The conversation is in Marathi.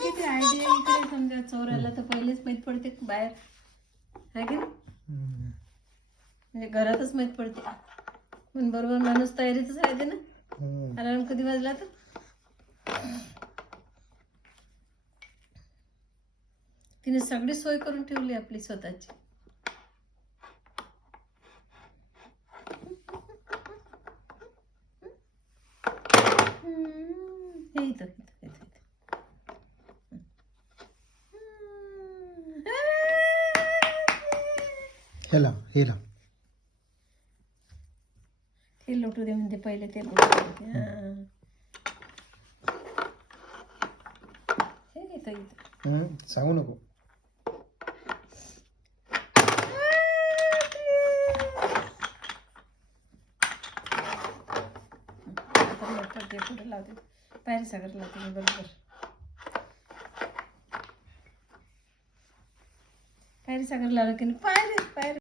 किती आयडिया इकडे समजा चोराला तर पहिलेच माहित पडते बाहेर आहे की नाही? म्हणजे घरातच माहित पडते पण बरोबर माणूस तयारीतच राहते ना. अलार्म कधी वाजला तर तिने सगळी सोय करून ठेवली आपली स्वतःची. हे इथं हेला हेला ते लोटू दे म्हणजे पहिले ते लोटू दे. हे इथं इथं सांगू नको. कुठे लावते पायरी सागर लावते मी बरोबर. पायरी सागर लावलं की पायरी पायरी